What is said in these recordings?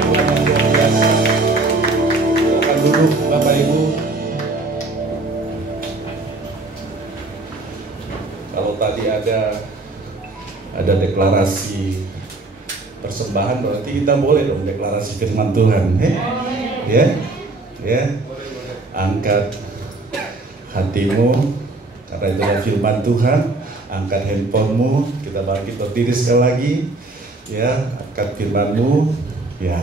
Tuhan yang luar biasa. Silakan duduk Bapak Ibu. Kalau tadi ada deklarasi persembahan, berarti kita boleh dong deklarasi firman Tuhan. Ya. Angkat hatimu karena itu adalah firman Tuhan. Angkat handphonemu, kita bangkit berdiri sekali lagi. Ya, angkat firmanmu. Ya.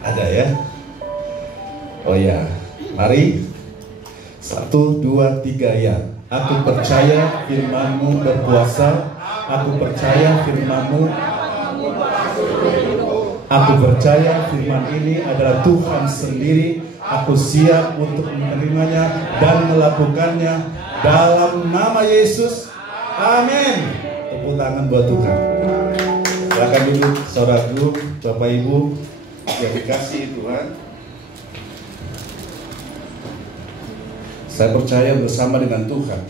Ada ya? Oh ya, mari. 1, 2, 3 ya. Aku percaya firman-Mu berkuasa. Aku percaya firman-Mu. Aku percaya firman ini adalah Tuhan sendiri. Aku siap untuk menerimanya dan melakukannya dalam nama Yesus. Amin. Tepuk tangan buat Tuhan. Silakan duduk saudaraku, Bapak Ibu yang dikasihi Tuhan. Saya percaya bersama dengan Tuhan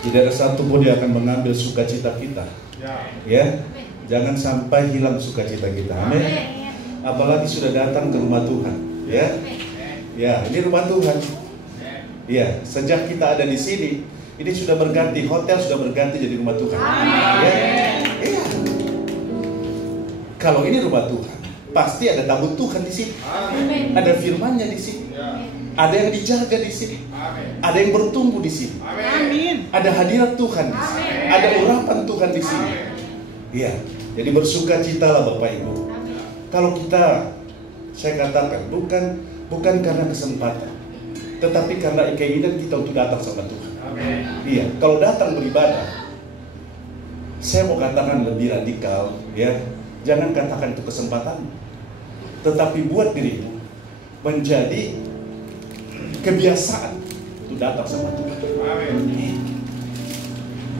tidak ada satu pun yang akan mengambil sukacita kita. Ya, jangan sampai hilang sukacita kita. Amin. Apalagi sudah datang ke rumah Tuhan. Ya, ini rumah Tuhan. Ya, sejak kita ada di sini, ini sudah berganti, hotel sudah berganti jadi rumah Tuhan. Ya. Kalau ini rumah Tuhan, pasti ada tabut Tuhan di sini. Ada firman-Nya di sini. Ada yang dijaga di sini. Ada yang bertumbuh di sini. Ada hadirat Tuhan di sini. Ada urapan Tuhan di sini. Iya, jadi bersukacitalah Bapak Ibu. Kalau kita, saya katakan bukan karena kesempatan, tetapi karena keinginan kita untuk datang sama Tuhan. Iya, kalau datang beribadah, saya mau katakan lebih radikal, ya. Jangan katakan itu kesempatan, tetapi buat dirimu menjadi kebiasaan untuk datang sama Tuhan.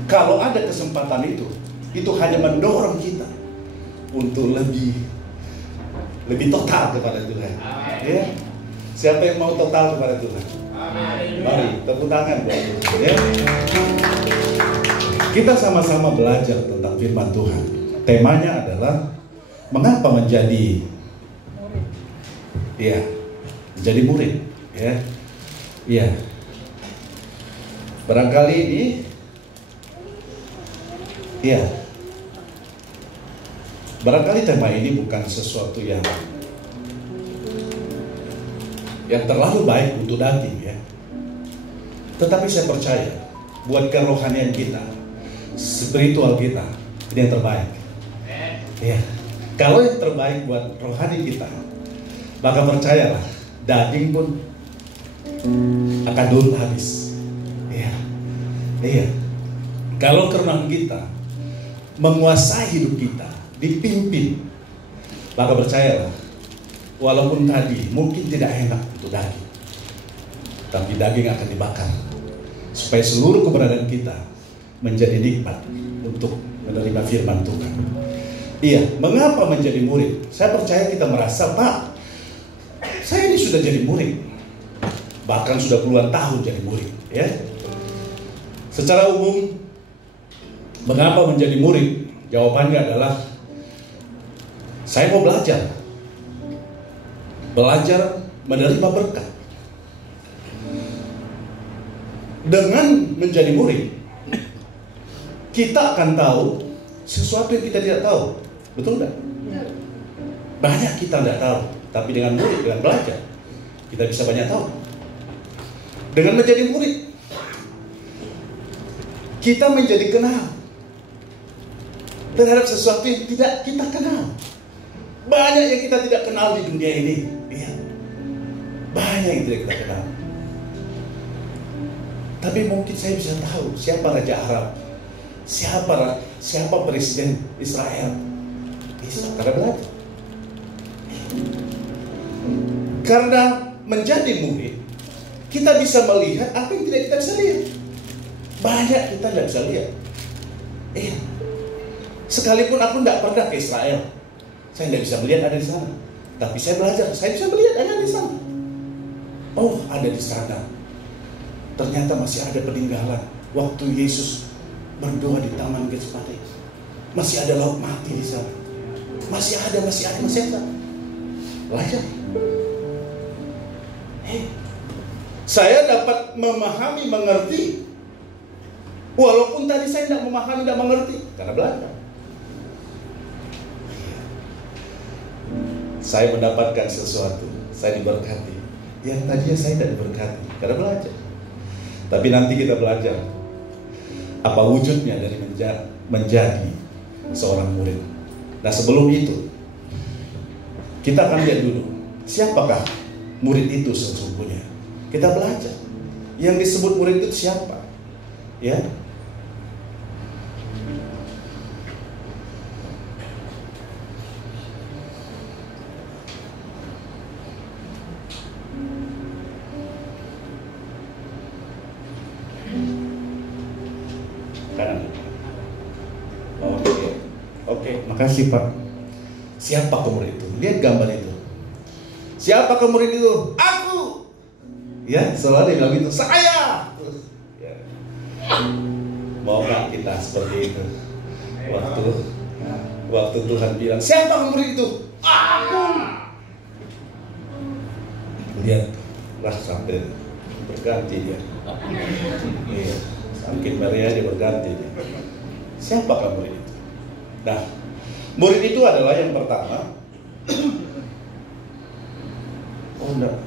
Kalau ada kesempatan itu hanya mendorong kita untuk lebih total kepada Tuhan. Ya. Siapa yang mau total kepada Tuhan? Mari tepuk tangan buat Tuhan. Ya. Kita sama-sama belajar tentang firman Tuhan. Temanya adalah mengapa menjadi murid. Ya. Barangkali ini barangkali tema ini bukan sesuatu yang terlalu baik untuk daging, ya. Tetapi saya percaya buat kerohanian kita, spiritual kita, ini yang terbaik. Ya. Kalau yang terbaik buat rohani kita, maka percayalah daging pun akan dulu habis. Iya. Kalau kerohanian kita menguasai hidup kita, dipimpin, maka percayalah, walaupun tadi mungkin tidak enak untuk daging, tapi daging akan dibakar supaya seluruh keberadaan kita menjadi nikmat untuk menerima firman Tuhan. Iya, mengapa menjadi murid? Saya percaya kita merasa, Pak, saya ini sudah jadi murid, bahkan sudah puluhan tahun jadi murid, ya. Secara umum, mengapa menjadi murid? Jawabannya adalah saya mau belajar menerima berkat. Dengan menjadi murid, kita akan tahu sesuatu yang kita tidak tahu. Betul nggak? Banyak kita tidak tahu, tapi dengan murid, dengan belajar, kita bisa banyak tahu. Dengan menjadi murid, kita menjadi kenal terhadap sesuatu yang tidak kita kenal. Banyak yang kita tidak kenal di dunia ini. Iya. Banyak yang tidak kita kenal. Tapi mungkin saya bisa tahu siapa Raja Arab, siapa Presiden Israel. Bisa karena belajar. Karena menjadi murid, kita bisa melihat apa yang tidak kita bisa lihat. Banyak kita tidak bisa lihat. Iya. Sekalipun aku tidak pernah ke Israel, saya tidak bisa melihat ada di sana. Tapi saya belajar, saya bisa melihat ada di sana. Oh, ada di sana. Ternyata masih ada peninggalan waktu Yesus berdoa di Taman Getsemani. Masih ada laut mati di sana. Masih ada. Belajar. Saya dapat memahami, mengerti. Walaupun tadi saya tidak memahami, tidak mengerti. Karena belajar. Saya mendapatkan sesuatu. Saya diberkati. Yang tadinya saya tidak diberkati. Karena belajar. Tapi nanti kita belajar. Apa wujudnya dari menjadi seorang murid. Nah sebelum itu, kita akan lihat dulu. Siapakah murid itu sesungguhnya? Kita belajar. Yang disebut murid itu siapa? Ya. Kanan. Oke, makasih Pak. Siapa murid itu? Lihat gambar itu. Siapa murid itu? Aku. Ya, selalu dia bilang gitu. Saya. Ya. Mau nggak kita seperti itu? Waktu Tuhan bilang, siapa murid itu? Aku. Lihat, lah sampai berganti dia. Iya, sampai Maria dia berganti dia. Siapa murid itu? Nah, murid itu adalah yang pertama. Oh enggak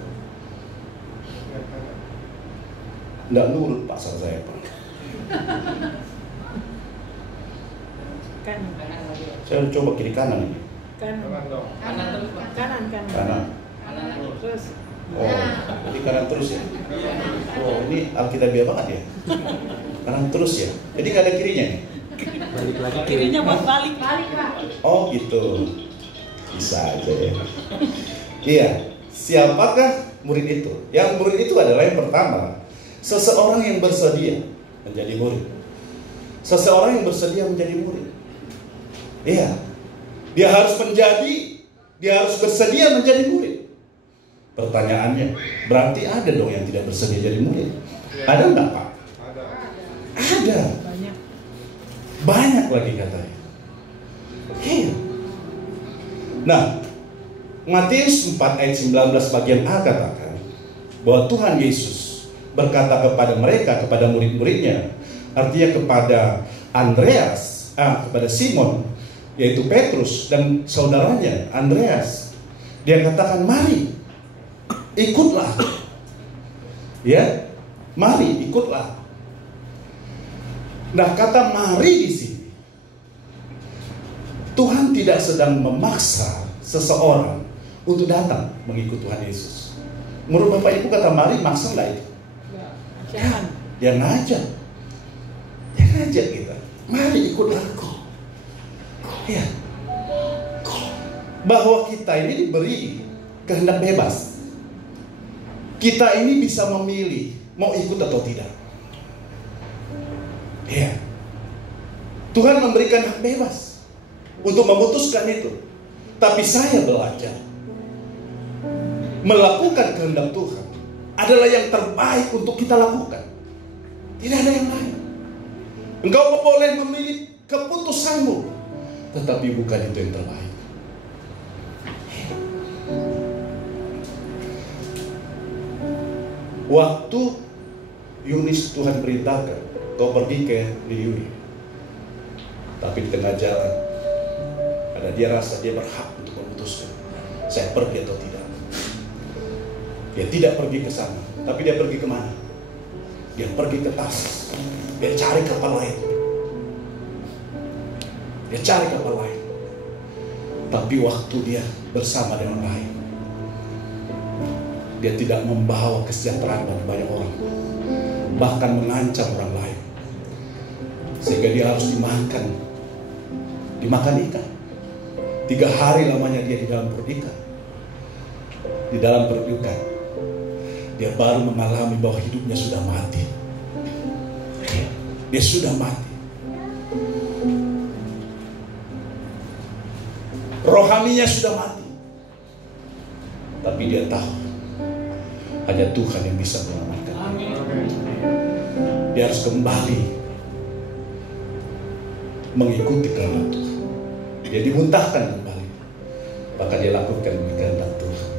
nurut pasal saya Pak. Saya coba kiri kanan ini. Kanan. Terus. Oh, ini kanan terus ya. Oh, ini Alkitabiah banget ya. Kanan terus ya. Jadi nggak ada kirinya nih. Balik lagi. Kirinya balik. Oh gitu. Bisa aja ya. Iya. Siapakah murid itu? Yang murid itu adalah yang pertama, seseorang yang bersedia menjadi murid. Seseorang yang bersedia menjadi murid. Iya. Dia harus bersedia menjadi murid. Pertanyaannya, berarti ada dong yang tidak bersedia jadi murid? Ada enggak Pak? Ada. Banyak lagi katanya. Iya. Nah, Matius 4 ayat 19 bagian A katakan bahwa Tuhan Yesus berkata kepada mereka, kepada murid-muridnya, artinya kepada kepada Simon, yaitu Petrus dan saudaranya Andreas. Dia katakan, mari ikutlah. Ya, mari ikutlah. Nah, kata mari di sini, Tuhan tidak sedang memaksa seseorang untuk datang mengikut Tuhan Yesus. Menurut Bapak Ibu kata mari maksa nggak itu? Jangan. Dia ngajak kita. Mari ikut aku. Ya. Bahwa kita ini diberi kehendak bebas. Kita ini bisa memilih mau ikut atau tidak. Ya. Tuhan memberikan hak bebas untuk memutuskan itu. Tapi saya belajar melakukan kehendak Tuhan adalah yang terbaik untuk kita lakukan. Tidak ada yang lain. Engkau boleh memilih keputusanmu, tetapi bukan itu yang terbaik. Waktu Yunis Tuhan perintahkan, kau pergi ke Niniwe. Tapi di tengah jalan, ada dia rasa dia berhak untuk memutuskan, saya pergi atau tidak. Dia tidak pergi ke sana, tapi dia pergi kemana? Dia pergi ke Tarsus. Dia cari kapal lain. Tapi waktu dia bersama dengan lain, dia tidak membawa kesejahteraan bagi banyak orang, bahkan mengancam orang lain, sehingga dia harus dimakan ikan. 3 hari lamanya dia di dalam perut ikan. Dia baru mengalami bahwa hidupnya sudah mati. Dia sudah mati. Rohaninya sudah mati. Tapi dia tahu hanya Tuhan yang bisa menyelamatkan. Dia harus kembali mengikuti kehendak Tuhan. Dia dimuntahkan kembali, maka dia lakukan kehendak Tuhan.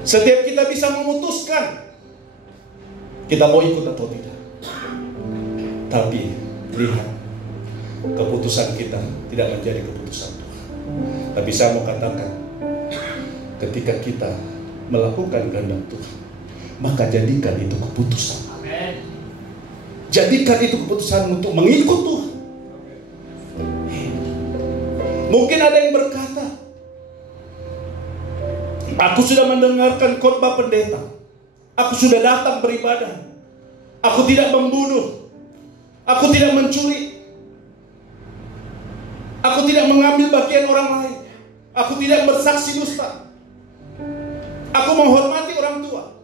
Setiap kita bisa memutuskan kita mau ikut atau tidak. Tapi lihat, keputusan kita tidak menjadi keputusan Tuhan. Tapi saya mau katakan, ketika kita melakukan kehendak Tuhan, maka jadikan itu keputusan. Jadikan itu keputusan untuk mengikut Tuhan. Mungkin ada yang berkata, aku sudah mendengarkan khotbah pendeta, aku sudah datang beribadah, aku tidak membunuh, aku tidak mencuri, aku tidak mengambil bagian orang lain, aku tidak bersaksi dusta, aku menghormati orang tua,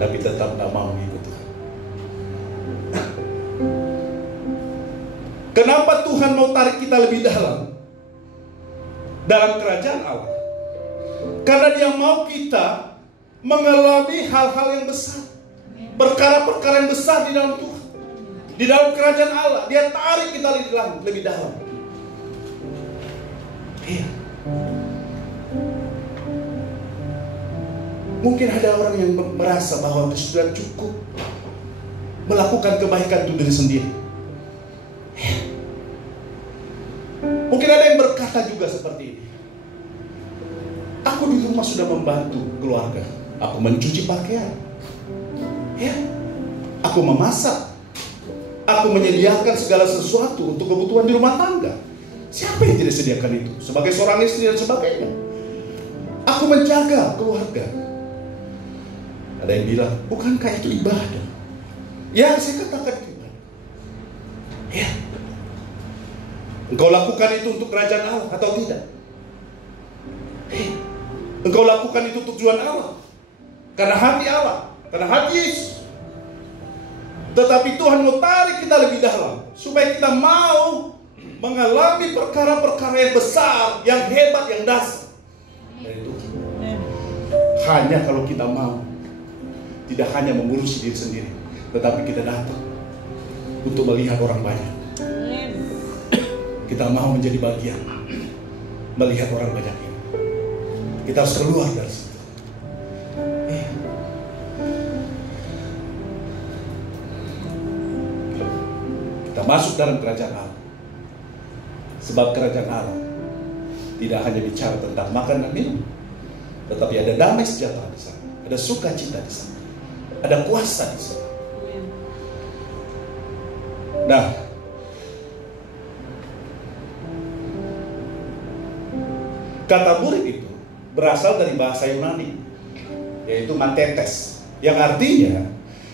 tapi tetap tidak mau mengikut Tuhan. Kenapa Tuhan mau tarik kita lebih dalam kerajaan Allah? Karena Dia mau kita mengalami hal-hal yang besar, perkara-perkara yang besar di dalam Tuhan, di dalam kerajaan Allah. Dia tarik kita lebih dalam. Iya. Mungkin ada orang yang merasa bahwa sudah cukup melakukan kebaikan untuk diri sendiri. Mungkin ada yang berkata juga seperti ini, aku di rumah sudah membantu keluarga, aku mencuci pakaian, ya, aku memasak, aku menyediakan segala sesuatu untuk kebutuhan di rumah tangga. Siapa yang tidak sediakan itu? Sebagai seorang istri dan sebagainya. Aku menjaga keluarga. Ada yang bilang, bukankah itu ibadah? Ya, saya katakan itu ibadah. Ya. Engkau lakukan itu untuk kerajaan Allah atau tidak? Engkau lakukan itu tujuan Allah, karena hati Allah, karena hati Yesus. Tetapi Tuhan mau tarik kita lebih dalam, supaya kita mau mengalami perkara-perkara yang besar, yang hebat, yang dasar dari Tuhan. Hanya kalau kita mau, tidak hanya mengurusi diri sendiri, tetapi kita datang untuk melihat orang banyak. Kita mau menjadi bagian melihat orang banyak ini. Kita harus keluar dari situ. Kita masuk dalam kerajaan Allah. Sebab kerajaan Allah tidak hanya bicara tentang makan dan minum, tetapi ada damai sejahtera di sana, ada sukacita di sana, ada kuasa di sana. Nah, kata murid itu berasal dari bahasa Yunani, yaitu matetes, yang artinya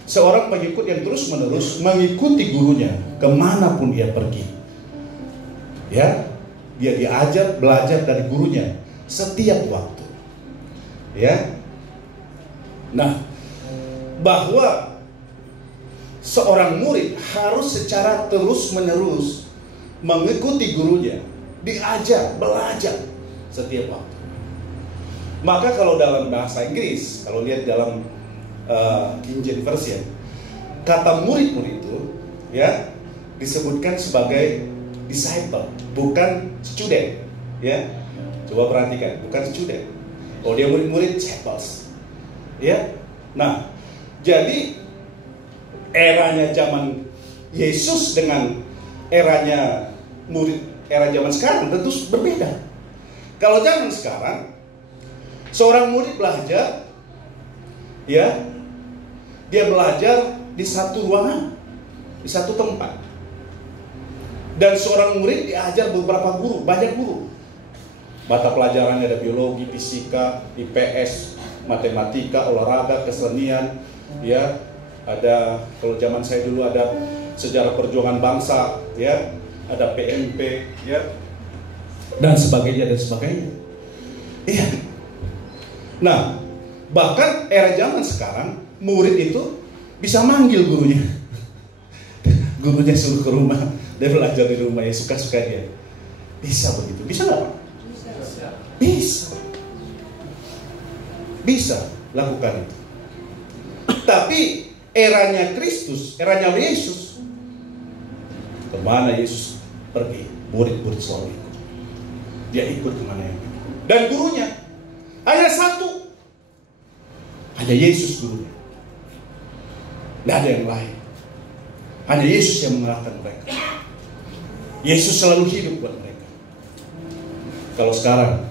seorang pengikut yang terus-menerus mengikuti gurunya kemanapun ia pergi. Ya, dia diajar, belajar dari gurunya setiap waktu. Ya, nah, bahwa seorang murid harus secara terus-menerus mengikuti gurunya, diajar, belajar setiap waktu. Maka kalau dalam bahasa Inggris, kalau lihat dalam King James Version, kata murid-murid itu ya disebutkan sebagai disciple, bukan student. Ya, coba perhatikan, bukan student. Oh, dia murid-murid, disciples. Ya, nah, jadi eranya zaman Yesus dengan eranya murid, era zaman sekarang tentu berbeda. Kalau zaman sekarang, seorang murid belajar, ya, dia belajar di satu ruangan, di satu tempat. Dan seorang murid diajar beberapa guru, banyak guru. Mata pelajarannya ada biologi, fisika, IPS, matematika, olahraga, kesenian, ya, ada, kalau zaman saya dulu ada sejarah perjuangan bangsa, ya, ada PMP, ya, dan sebagainya dan sebagainya. Iya. Nah, bahkan era zaman sekarang murid itu bisa manggil gurunya. Gurunya suruh ke rumah, dia belajar di rumah, ya suka-suka dia. Bisa begitu? Bisa nggak? Bisa. Bisa. lakukan itu. Tapi eranya Kristus, eranya Yesus, kemana Yesus pergi, murid-murid selalu ikut. Dia ikut kemana yang ikut. Dan gurunya hanya satu, hanya Yesus gurunya. Tidak ada yang lain. Hanya Yesus yang mengalahkan mereka. Yesus selalu hidup buat mereka. Kalau sekarang,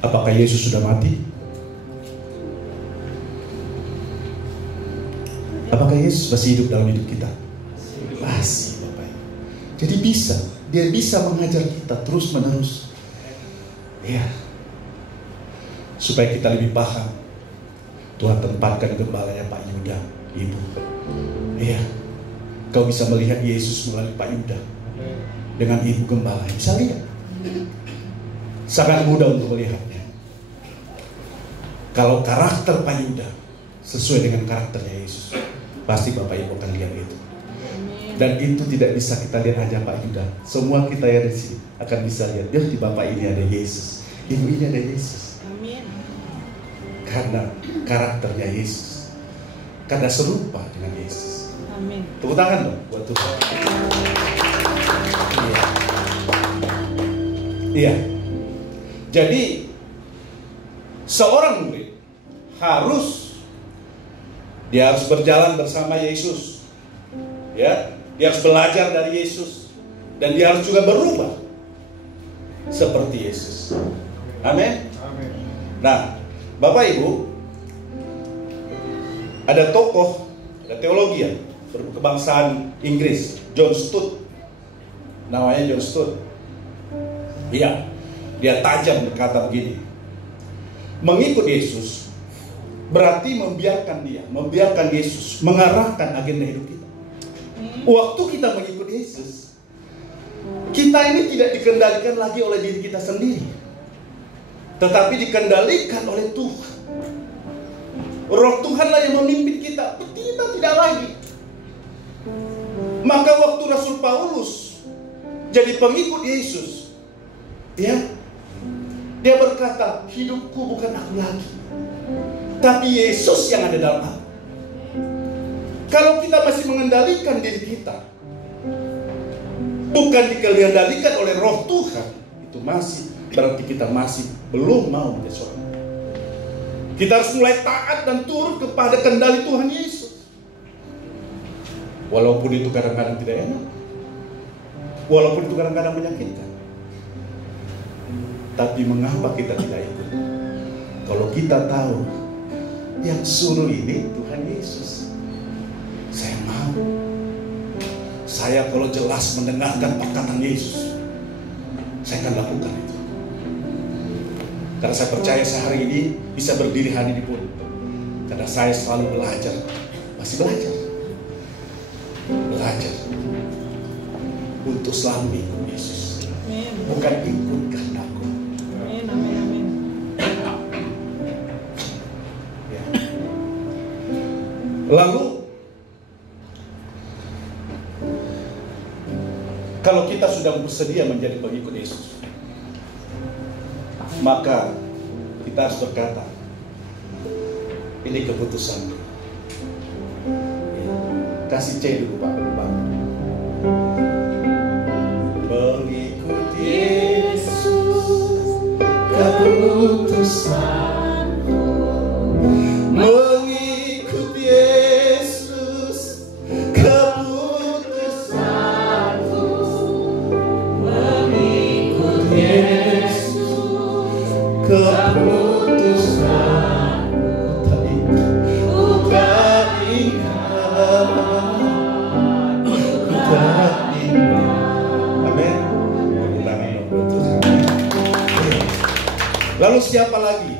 apakah Yesus sudah mati? Apakah Yesus masih hidup dalam hidup kita? Masih, Bapak. Jadi dia bisa mengajar kita terus menerus. Ya, supaya kita lebih paham. Tuhan tempatkan gembalanya Pak Yuda, Ibu. Iya, kau bisa melihat Yesus melalui Pak Yuda dengan Ibu Gembala. Bisa lihat. Sangat mudah untuk melihatnya. Kalau karakter Pak Yuda sesuai dengan karakternya Yesus, pasti Bapak Ibu akan lihat itu. Dan itu tidak bisa kita lihat aja Pak Yuda. Semua kita yang di sini akan bisa lihat. Dia di Bapak ini ada Yesus, Ibu ini ada Yesus. Amin. Karena karakternya Yesus, karena serupa dengan Yesus. Amin. Tepuk tangan dong buat Tuhan. Iya. Iya. Jadi seorang murid dia harus berjalan bersama Yesus. Ya, dia harus belajar dari Yesus dan dia harus juga berubah seperti Yesus. Amin. Nah, Bapak Ibu, ada tokoh, ada teologian berkebangsaan Inggris, John Stott. Namanya John Stott. Iya, dia tajam berkata begini. Mengikut Yesus berarti membiarkan Yesus mengarahkan agenda hidup kita. Waktu kita mengikut Yesus, kita ini tidak dikendalikan lagi oleh diri kita sendiri, tetapi dikendalikan oleh Tuhan. Roh Tuhanlah yang memimpin kita tidak lagi. Maka waktu Rasul Paulus jadi pengikut Yesus, ya, dia berkata, hidupku bukan aku lagi, tapi Yesus yang ada dalam aku. Kalau kita masih mengendalikan diri kita, bukan dikendalikan oleh Roh Tuhan, itu berarti kita masih belum mau menjadi seorang. Kita harus mulai taat dan turut kepada kendali Tuhan Yesus. Walaupun itu kadang-kadang tidak enak, walaupun itu kadang-kadang menyakitkan. Tapi mengapa kita tidak ikut? Kalau kita tahu yang suruh ini Tuhan Yesus, saya mau. Saya kalau jelas mendengarkan perkataan Yesus, saya akan lakukan itu. Karena saya percaya saya hari ini bisa berdiri hari di pun. Karena saya selalu belajar, masih belajar untuk selalu ikut Yesus, bukan ikut kehendakku. Amin. Ya. Lalu kalau kita sudah bersedia menjadi pengikut Yesus, maka kita harus berkata, ini keputusanku. Kasih C dulu Pak. Mengikut Yesus, keputusanku. Mengikut Yesus, keputusanku. Mengikut Yesus, keputusanku. Tak ingat. Amin. Lalu siapa lagi?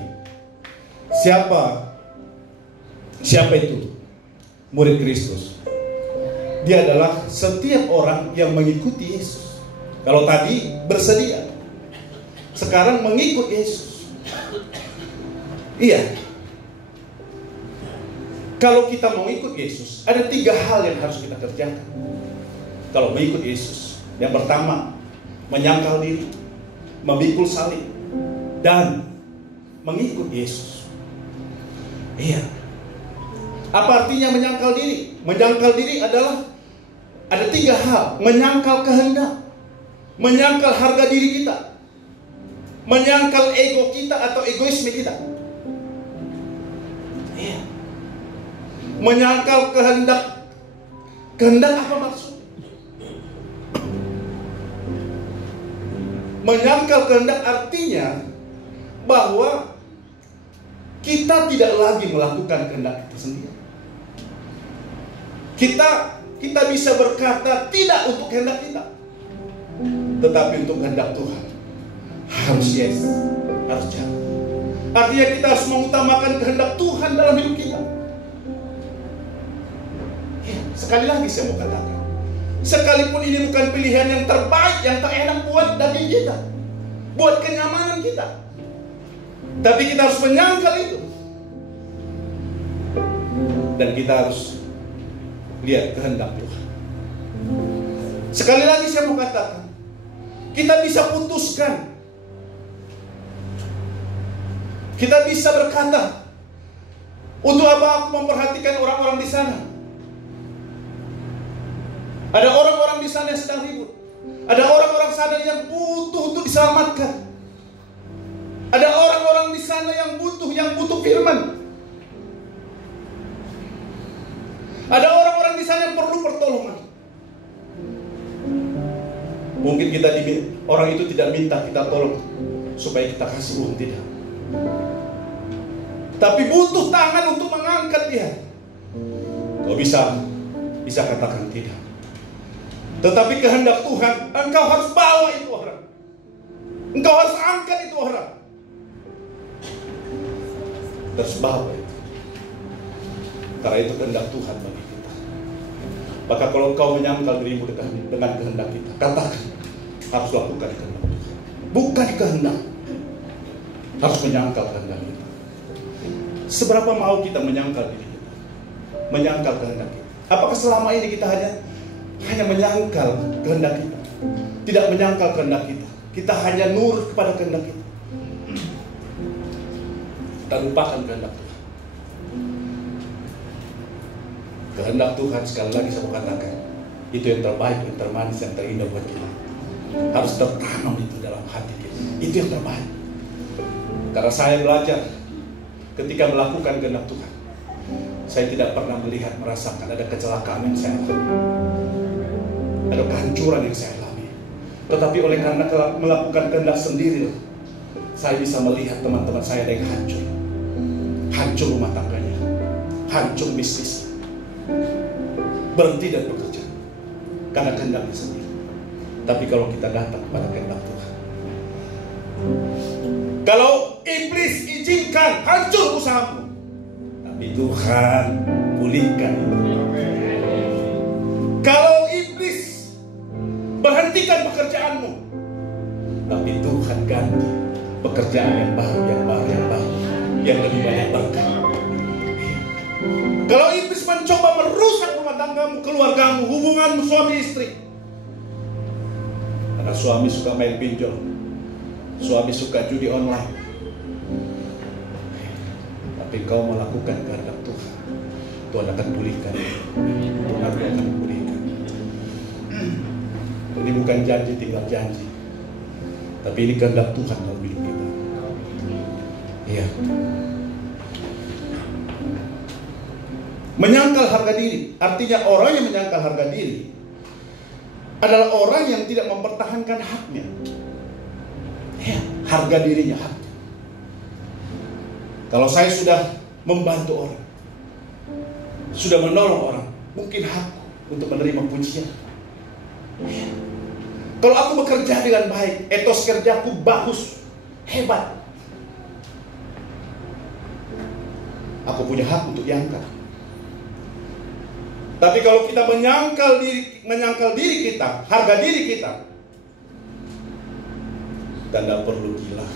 Siapa itu? Murid Kristus. Dia adalah setiap orang yang mengikuti Yesus. Kalau tadi bersedia, sekarang mengikut Yesus. Iya. Kalau kita mau ikut Yesus, ada 3 hal yang harus kita kerjakan. Kalau mengikut Yesus, yang pertama, menyangkal diri, memikul salib, dan mengikut Yesus. Iya. Apa artinya menyangkal diri? Menyangkal diri adalah ada 3 hal. Menyangkal kehendak, menyangkal harga diri kita, menyangkal ego kita atau egoisme kita. Iya. Menyangkal kehendak. Kehendak apa maksudnya? Menyangkal kehendak artinya bahwa kita tidak lagi melakukan kehendak kita sendiri. Kita bisa berkata tidak untuk kehendak kita, tetapi untuk kehendak Tuhan. Harus yes, harus jangan. Artinya kita harus mengutamakan kehendak Tuhan dalam hidup kita. Ya, sekali lagi saya mau katakan, sekalipun ini bukan pilihan yang terbaik, yang terenak buat daging kita, buat kenyamanan kita, tapi kita harus menyangkal itu. Dan kita harus lihat kehendak Tuhan. Sekali lagi saya mau katakan, kita bisa putuskan, kita bisa berkata, untuk apa aku memperhatikan orang-orang di sana? Ada orang-orang di sana yang sedang ribut. Ada orang-orang sana yang butuh untuk diselamatkan. Ada orang-orang di sana yang butuh firman. Ada orang-orang di sana yang perlu pertolongan. Mungkin orang itu tidak minta kita tolong supaya kita kasih uang, tidak. Tapi butuh tangan untuk mengangkat dia. Kau bisa katakan tidak. Tetapi kehendak Tuhan, engkau harus bawa itu orang. Engkau harus angkat itu orang. Harus bawa itu. Karena itu kehendak Tuhan bagi kita. Maka kalau kau menyangkal dirimu dengan kehendak kita, katakan harus lakukan kehendak Tuhan, bukan kehendak. Harus menyangkal kehendak kita. Seberapa mau kita menyangkal diri kita, menyangkal kehendak kita? Apakah selama ini kita hanya menyangkal kehendak kita, tidak menyangkal kehendak kita? Kita hanya nurut kepada kehendak kita, kita lupakan kehendak Tuhan. Kehendak Tuhan, sekali lagi saya mau katakan, itu yang terbaik, yang termanis, yang terindah buat kita. Harus tertanam itu dalam hati kita. Itu yang terbaik. Karena saya belajar ketika melakukan kehendak Tuhan, saya tidak pernah merasakan ada kecelakaan yang saya alami, ada kehancuran yang saya alami. Tetapi oleh karena melakukan kehendak sendiri, saya bisa melihat teman-teman saya ada yang hancur. Hancur rumah tangganya, hancur bisnis, berhenti dan bekerja karena kehendaknya sendiri. Tapi kalau kita datang pada kehendak Tuhan, kalau iblis izinkan hancur usahamu, tapi Tuhan pulihkan itu. Kalau iblis berhentikan pekerjaanmu, tapi Tuhan ganti pekerjaan yang baru, yang lebih banyak berkah. Kalau iblis mencoba merusak rumah tanggamu, keluargamu, hubunganmu suami istri, karena suami suka main pinjol, suami suka judi online, tapi kau melakukan kehendak Tuhan, Tuhan akan pulihkan. Tuhan akan pulihkan. Ini bukan janji tinggal janji, tapi ini kehendak Tuhan dalam hidup kita. Iya. Menyangkal harga diri, artinya orang yang menyangkal harga diri adalah orang yang tidak mempertahankan haknya. Ya, harga dirinya, haknya. Kalau saya sudah membantu orang, sudah menolong orang, mungkin hakku untuk menerima pujian. Ya. Kalau aku bekerja dengan baik, etos kerjaku bagus, hebat, aku punya hak untuk diangkat. Tapi kalau kita menyangkal diri kita, harga diri kita tidak perlu gila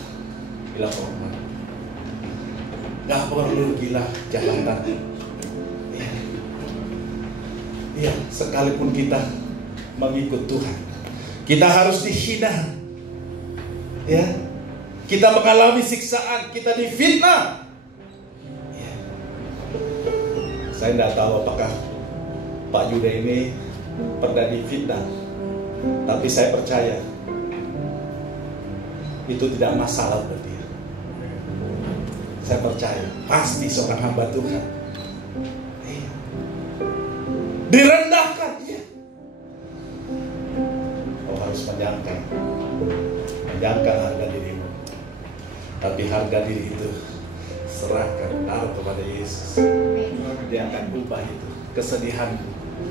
hormat, tidak perlu gila jabatan. Ya, sekalipun kita mengikut Tuhan, kita harus dihina. Ya, kita mengalami siksaan, kita difitnah. Ya. Saya tidak tahu apakah Pak Yuda ini pernah difitnah, tapi saya percaya itu tidak masalah buat dia. Saya percaya pasti seorang hamba Tuhan direndahkan, iya. Kau harus menyangka harga dirimu, tapi harga diri itu serahkan, taruh kepada Yesus. Dia akan ubah itu kesedihan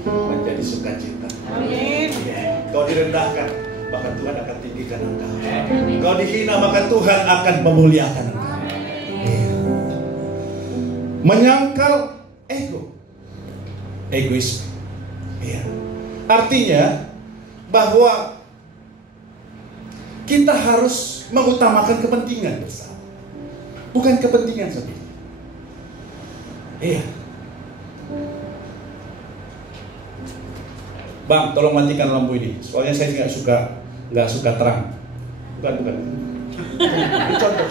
menjadi sukacita. Amin. Kau direndahkan, maka Tuhan akan tinggikan engkau. Kau dihina, maka Tuhan akan memuliakan engkau. Menyangkal ego, egois. Iya. Artinya bahwa kita harus mengutamakan kepentingan bersama, bukan kepentingan sendiri. Iya. Bang, tolong matikan lampu ini. Soalnya saya nggak suka terang. Bukan. Ini contoh.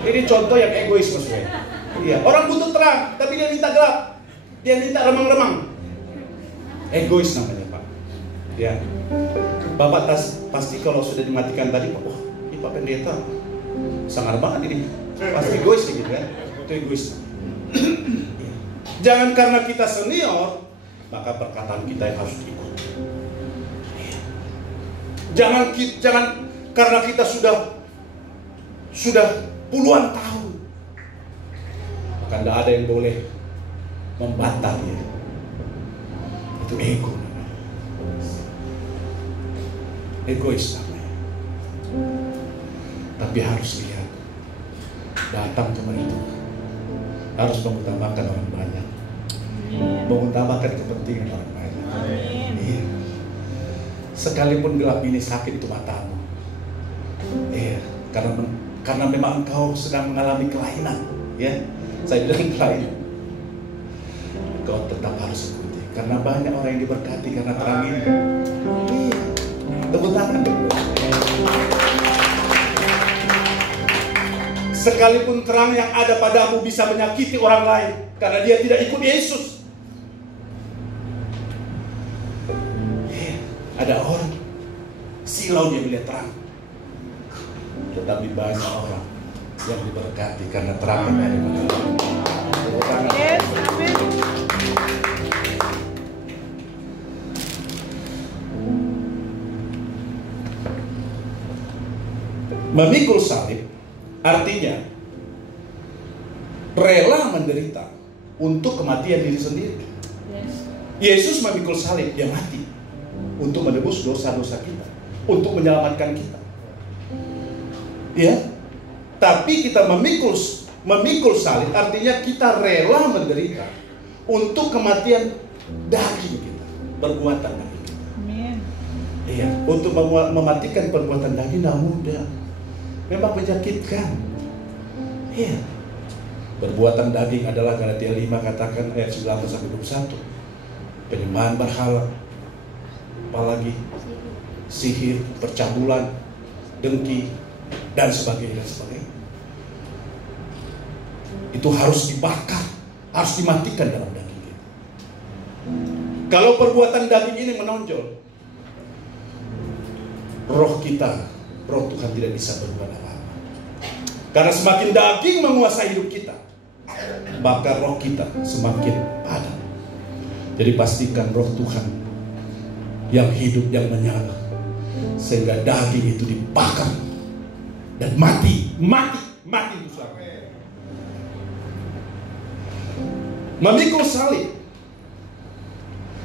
Ini contoh yang egois maksudnya. Iya. Orang butuh terang, tapi dia minta gelap. Dia minta remang-remang. Egois namanya, Pak. Ya. Bapak pasti kalau sudah dimatikan tadi, ini Pak Pendeta sangar banget ini. Pasti egois gitu kan? Itu egois. Jangan karena kita senior, maka perkataan kita yang harus diikut. Jangan karena kita sudah puluhan tahun, maka tidak ada yang boleh membantah dia. Itu ego, egois namanya. Tapi harus lihat, datang cuma itu, harus mengutamakan orang banyak, mengutamakan kepentingan orang banyak. Iya. Sekalipun gelap ini sakit itu matamu, iya, karena memang engkau sedang mengalami kelainan, ya. Saya bilang kelainan, kau tetap harus ikuti, karena banyak orang yang diberkati karena terang ini. Iya, tepuk tangan. Sekalipun terang yang ada padamu bisa menyakiti orang lain karena dia tidak ikut Yesus. Ada orang silau dia melihat terang, tetapi banyak orang yang diberkati karena terang yang ada pada dia. Yes, amin. Memikul salib artinya rela menderita untuk kematian diri sendiri. Yesus memikul salib, dia mati untuk menebus dosa-dosa kita, untuk menyelamatkan kita. Ya, tapi kita memikul salib artinya kita rela menderita untuk kematian daging kita, perbuatan daging kita. Amin. Iya, untuk mematikan perbuatan daging tidak mudah. Memang menyakitkan. Iya. Perbuatan daging adalah Galatia 5 katakan ayat 19-21. Penyembahan berhala, apalagi sihir, percabulan, dengki, dan sebagainya. Itu harus dibakar, harus dimatikan dalam daging kita. Kalau perbuatan daging ini menonjol, roh Tuhan tidak bisa berbuat apa-apa. Karena semakin daging menguasai hidup kita, maka roh kita semakin padam. Jadi pastikan roh Tuhan yang hidup, yang menyala, sehingga daging itu dibakar dan mati itu selama. Memikul salib,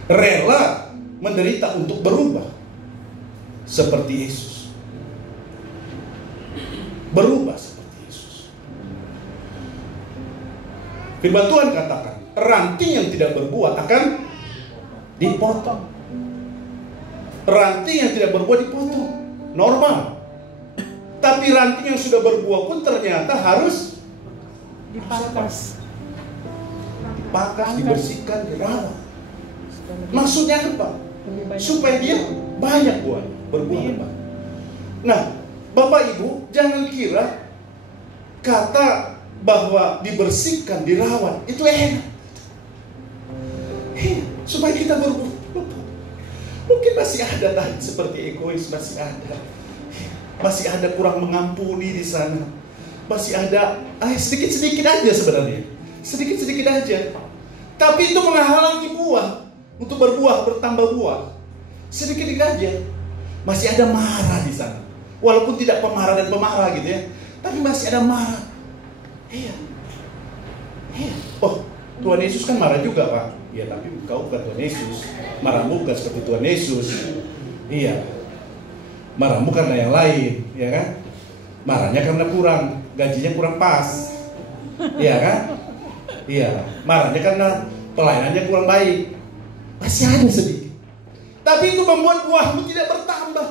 rela menderita untuk berubah seperti Yesus. Berubah seperti Yesus. Firman Tuhan katakan, ranting yang tidak berbuah akan dipotong. Ranting yang tidak berbuah dipotong, normal. Tapi ranting yang sudah berbuah pun ternyata harus Dipangkas. Dibersihkan, dirawat. Maksudnya apa? Supaya dia banyak buah, berbuah. Nah, Bapak Ibu, jangan kira kata bahwa dibersihkan, dirawat, itu enak. Supaya kita berubah. Mungkin masih ada tadi seperti egois, masih ada. Masih ada kurang mengampuni di sana. Masih ada sedikit-sedikit aja sebenarnya. Sedikit-sedikit aja. Tapi itu menghalangi buah untuk berbuah, bertambah buah. Sedikit-sedikit aja. Masih ada marah di sana. Walaupun tidak pemarah dan pemarah gitu ya. Tapi masih ada marah. Iya. Oh, Tuhan Yesus kan marah juga, Pak. Ya, tapi kau bukan Tuhan Yesus. Marahmu bukan seperti Tuhan Yesus. Iya. Marahmu karena yang lain, ya kan? Marahnya karena gajinya kurang pas. Iya kan? Iya. Marahnya karena pelayanannya kurang baik. Masih ada sedikit. Tapi itu membuat buahmu tidak bertambah.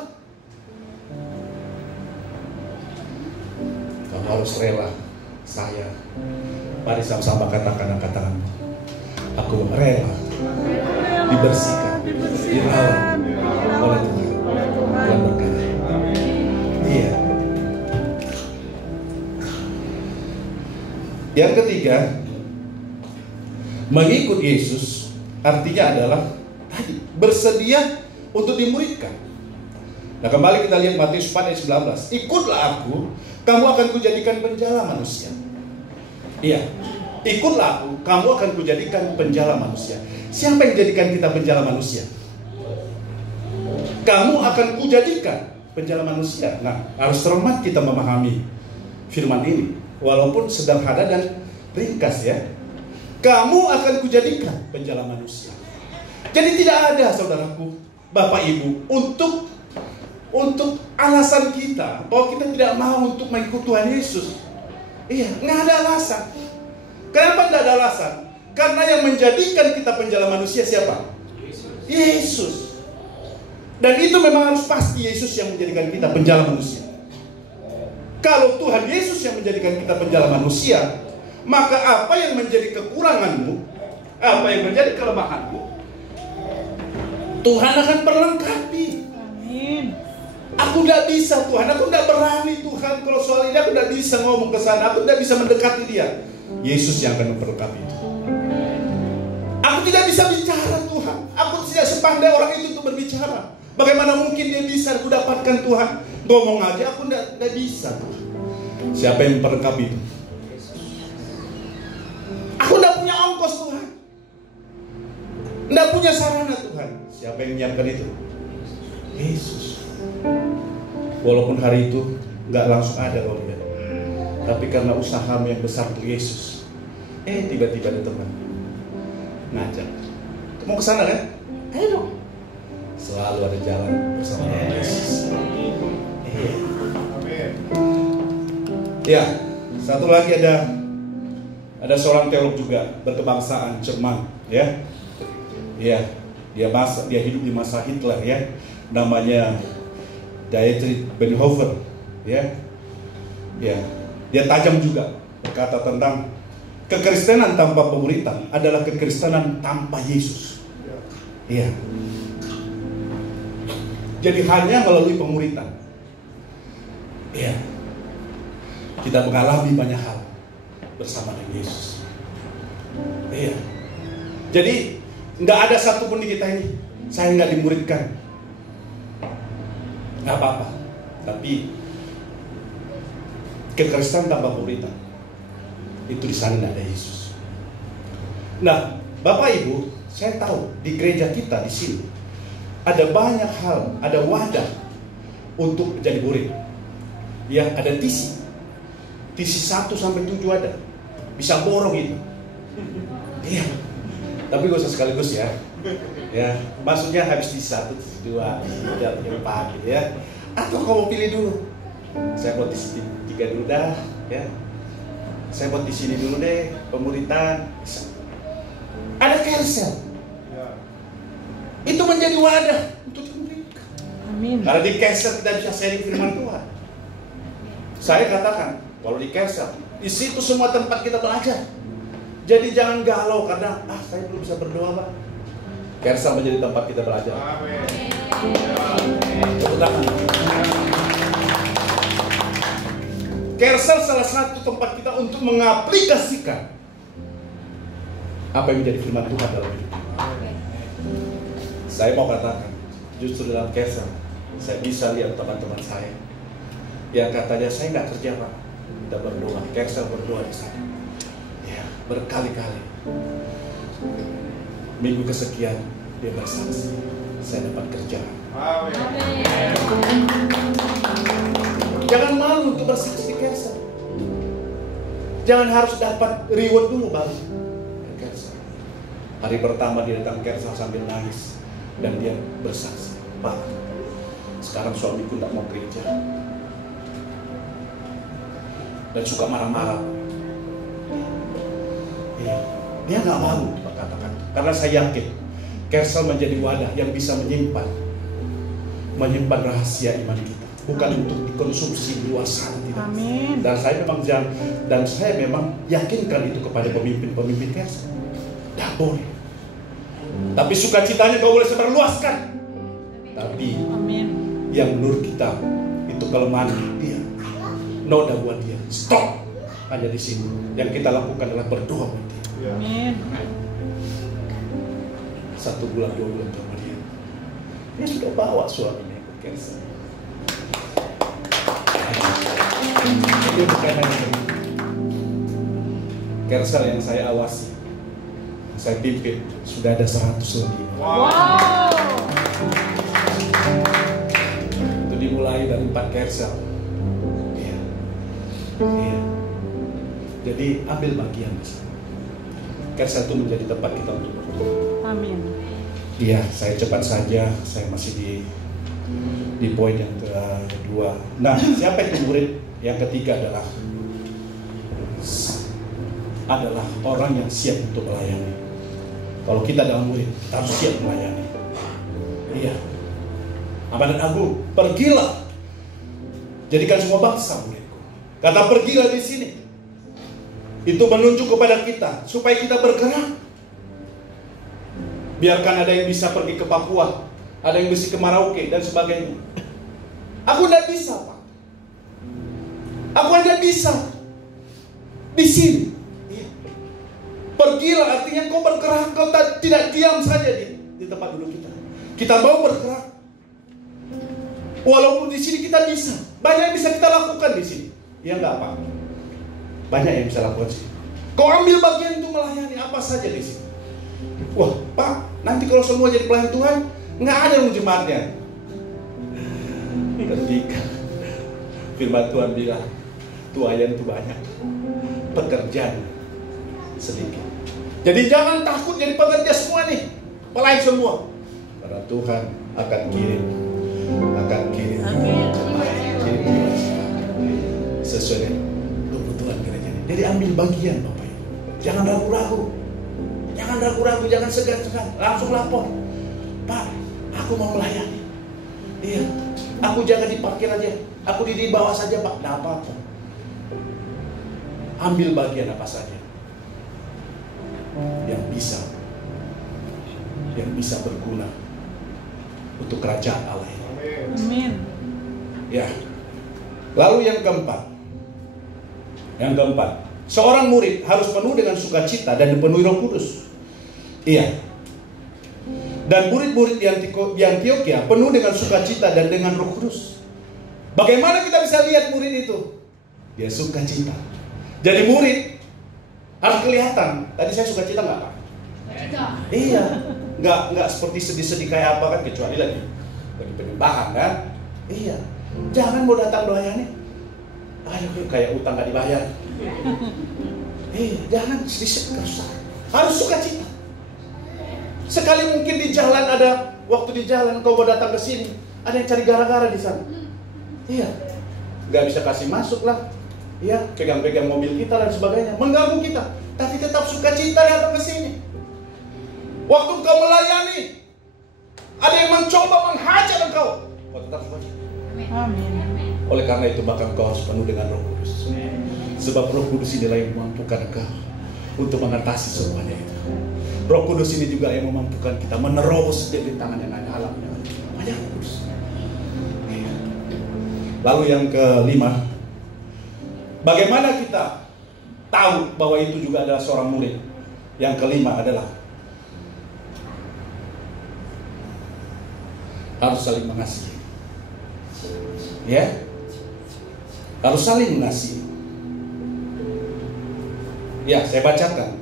Kamu harus rela. Saya, mari sama-sama katakan angkatan. Aku rela dibersihkan, dirawat oleh Tuhan. Tuhan berkata. Iya. Yang ketiga, mengikut Yesus artinya adalah tadi bersedia untuk dimuridkan. Nah, kembali kita lihat Matius 4 ayat 19. Ikutlah aku, kamu akan kujadikan penjala manusia. Iya. Ikutlah aku, kamu akan kujadikan penjala manusia. Siapa yang jadikan kita penjala manusia? Kamu akan kujadikan penjala manusia. Nah, harus cermat kita memahami firman ini. Walaupun sederhana dan ringkas ya. Kamu akan kujadikan penjala manusia. Jadi tidak ada, saudaraku, Bapak Ibu, untuk alasan kita bahwa kita tidak mau untuk mengikut Tuhan Yesus. Iya, nggak ada alasan. Kenapa tidak ada alasan? Karena yang menjadikan kita penjala manusia siapa? Yesus. Dan itu memang harus pasti Yesus yang menjadikan kita penjala manusia. Kalau Tuhan Yesus yang menjadikan kita penjala manusia, maka apa yang menjadi kekuranganmu, apa yang menjadi kelemahanmu, Tuhan akan perlengkapi. Amin. Aku tidak bisa Tuhan, aku tidak berani Tuhan. Kalau soal ini aku tidak bisa ngomong ke sana, aku tidak bisa mendekati dia. Yesus yang akan memperlengkapi itu. Aku tidak bisa bicara Tuhan, aku tidak sepandai orang itu untuk berbicara. Bagaimana mungkin dia bisa aku dapatkan Tuhan? Ngomong aja aku tidak bisa Tuhan. Siapa yang memperlengkapi itu? Aku tidak punya ongkos Tuhan, tidak punya sarana Tuhan. Siapa yang menyiapkan itu? Yesus. Walaupun hari itu nggak langsung ada kalau dia, tapi karena usahamu yang besar untuk Yesus, tiba-tiba ada teman ngajak, mau ke sana kan? Ayo dong. Selalu ada jalan bersama Yesus. Ya, satu lagi ada seorang teolog juga berkebangsaan Jerman, ya. Ya, dia hidup di masa Hitler ya. Namanya Dietrich Bonhoeffer, ya. Ya, dia tajam juga berkata tentang kekristenan tanpa pemuritan adalah kekristenan tanpa Yesus. Iya. Jadi hanya melalui pemuritan, iya, kita mengalami banyak hal bersama dengan Yesus. Iya. Jadi nggak ada satupun di kita ini saya nggak dimuridkan. Nggak apa-apa. Tapi kekristenan tanpa pemuritan itu di sana tidak ada Yesus. Nah, Bapak Ibu, saya tahu di gereja kita di sini ada banyak hal, ada wadah untuk jadi murid. Ya, ada TC 1 sampai 7 ada. Bisa borong itu. Iya. Tapi gak usah sekaligus ya. Ya, maksudnya habis TC 1, TC 2, TC 3, 4 gitu ya. Atau kamu pilih dulu. Saya mau TC 3 dulu dah, ya. Saya buat di sini dulu deh, pemuritan. Ada carousel. Itu menjadi wadah untuk dimuridkan. Amin. Karena di carousel kita bisa sharing firman Tuhan. Saya katakan, kalau di carousel, di situ semua tempat kita belajar. Jadi jangan galau karena saya belum bisa berdoa, Pak. Carousel menjadi tempat kita belajar. Amin. Tepuk tangan. Kersel salah satu tempat kita untuk mengaplikasikan apa yang menjadi firman Tuhan dalam hidup kita. Saya mau katakan, justru dalam Kersel saya bisa lihat teman-teman saya yang katanya saya nggak kerja Pak, kita berdoa, Kersel berdoa di sana. Ya, berkali-kali. Minggu kesekian dia bersaksi, saya dapat kerjaan. Jangan malu untuk bersaksi di Kersel. Jangan harus dapat reward dulu baru Kersel. Hari pertama dia datang Kersel sambil nangis dan dia bersaksi, Pak, sekarang suamiku tidak mau gereja dan suka marah-marah. Dia nggak malu katakan, karena saya yakin Kersel menjadi wadah yang bisa menyimpan rahasia iman kita, bukan untuk dikonsumsi luasan, tidak. Amin. Dan saya memang yakinkan itu kepada pemimpin Kersel. Tidak boleh. Tapi sukacitanya kau boleh sebarluaskan. Tapi Amin. yang menurut kita itu kelemahan dia, noda buat dia, stop. Hanya di sini. Yang kita lakukan adalah berdoa buat dia. Amin. 1 bulan 2 bulan kemudian dia sudah bawa suaminya ke Kersel. Itu bukan hanya Kersel yang saya awasi, yang saya pimpin, sudah ada 100 lebih. Wow. Itu dimulai dari 4 Kersel. Iya. Jadi ambil bagian di sana. Kersel itu menjadi tempat kita untuk berdoa. Amin. Iya, saya cepat saja. Saya masih di poin yang kedua. Nah, siapa itu murid? Yang ketiga adalah orang yang siap untuk melayani. Kalau kita adalah murid, kita harus siap melayani. Iya. Amanat Agung, pergilah, jadikan semua bangsa muridku. Kata pergilah di sini, itu menunjuk kepada kita supaya kita bergerak. Biarkan ada yang bisa pergi ke Papua, ada yang bisa ke Merauke dan sebagainya. Aku tidak bisa, Pak. Aku hanya bisa di sini. Pergilah artinya kau bergerak, kau tidak diam saja di tempat duduk kita. Kita mau bergerak. Walaupun di sini kita bisa, banyak yang bisa kita lakukan di sini. Ya enggak, Pak? Banyak yang bisa lakukan sih. Kau ambil bagian untuk melayani apa saja di sini. Wah, Pak, nanti kalau semua jadi pelayan Tuhan, nggak ada yang jemaatnya. Ketika firman Tuhan bilang, tuayan itu banyak, pekerjaan sedikit. Jadi jangan takut jadi pekerja semua nih, pelayan semua. Karena Tuhan akan kirim. Amin. Sesuai dengan kebutuhan gereja ini. Jadi ambil bagian Bapak Ibu. Jangan ragu-ragu. Jangan segan-segan. Langsung lapor. Pak, aku mau melayani. Iya. Aku jangan diparkir aja. Aku di bawah saja, Pak. Tidak apa-apa. Ambil bagian apa saja yang bisa berguna untuk kerajaan Allah ini. Amin. Ya. Lalu yang keempat, seorang murid harus penuh dengan sukacita dan dipenuhi Roh Kudus. Iya. Dan murid-murid di Antioquia penuh dengan sukacita dan dengan Roh Kudus. Bagaimana kita bisa lihat murid itu? Dia sukacita. Jadi murid harus kelihatan. Tadi saya sukacita nggak, Pak? Iya. Nggak seperti sedih-sedih kayak apa kan, kecuali lagi penyembahan kan? Iya. Jangan mau datang melayani, ayo kayak utang nggak dibayar. Jangan sedih-sedih, harus sukacita. Sekali mungkin di jalan ada, waktu di jalan kau mau datang ke sini, ada yang cari gara-gara di sana. Iya, nggak bisa kasih masuk lah. Iya, pegang-pegang mobil kita dan sebagainya, mengganggu kita. Tapi tetap sukacita datang ke sini. Waktu kau melayani, ada yang mencoba menghajar engkau, kau tetap sukacita. Amin. Oleh karena itu maka engkau harus penuh dengan Roh Kudus. Sebab Roh Kudus inilah yang memampukan engkau untuk mengatasi semuanya itu. Roh Kudus ini juga yang memampukan kita menerobos setiap rintangan yang ada alamnya. Banyak Kudus. Lalu yang kelima, Bagaimana kita tahu bahwa itu juga adalah seorang murid? Yang kelima adalah harus saling mengasihi. Ya, harus saling mengasihi. Ya, saya bacakan.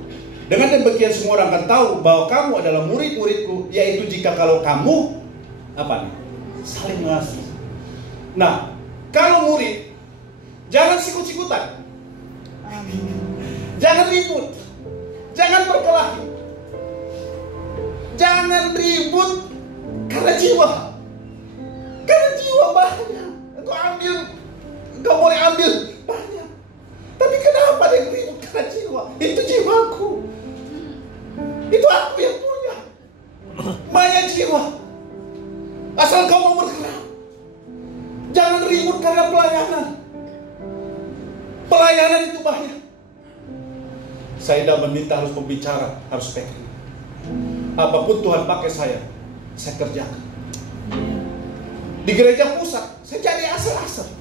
Dengan demikian semua orang akan tahu bahwa kamu adalah murid-muridku, yaitu jika kalau kamu apa nih? Saling mengasihi. Nah, kalau murid, jangan sikut-sikutan, jangan ribut, jangan berkelahi, jangan ribut karena jiwa. Karena jiwa banyak. Engkau boleh ambil banyak. Tapi kenapa dia ribut karena jiwa? Itu jiwaku. Itu aku yang punya. Banyak jiwa. Asal kau mau bergerak. Jangan ribut karena pelayanan. Pelayanan itu banyak. Saya tidak meminta harus pembicara, harus speaker. Apapun Tuhan pakai saya kerjakan. Di gereja pusat, saya jadi asal-asal.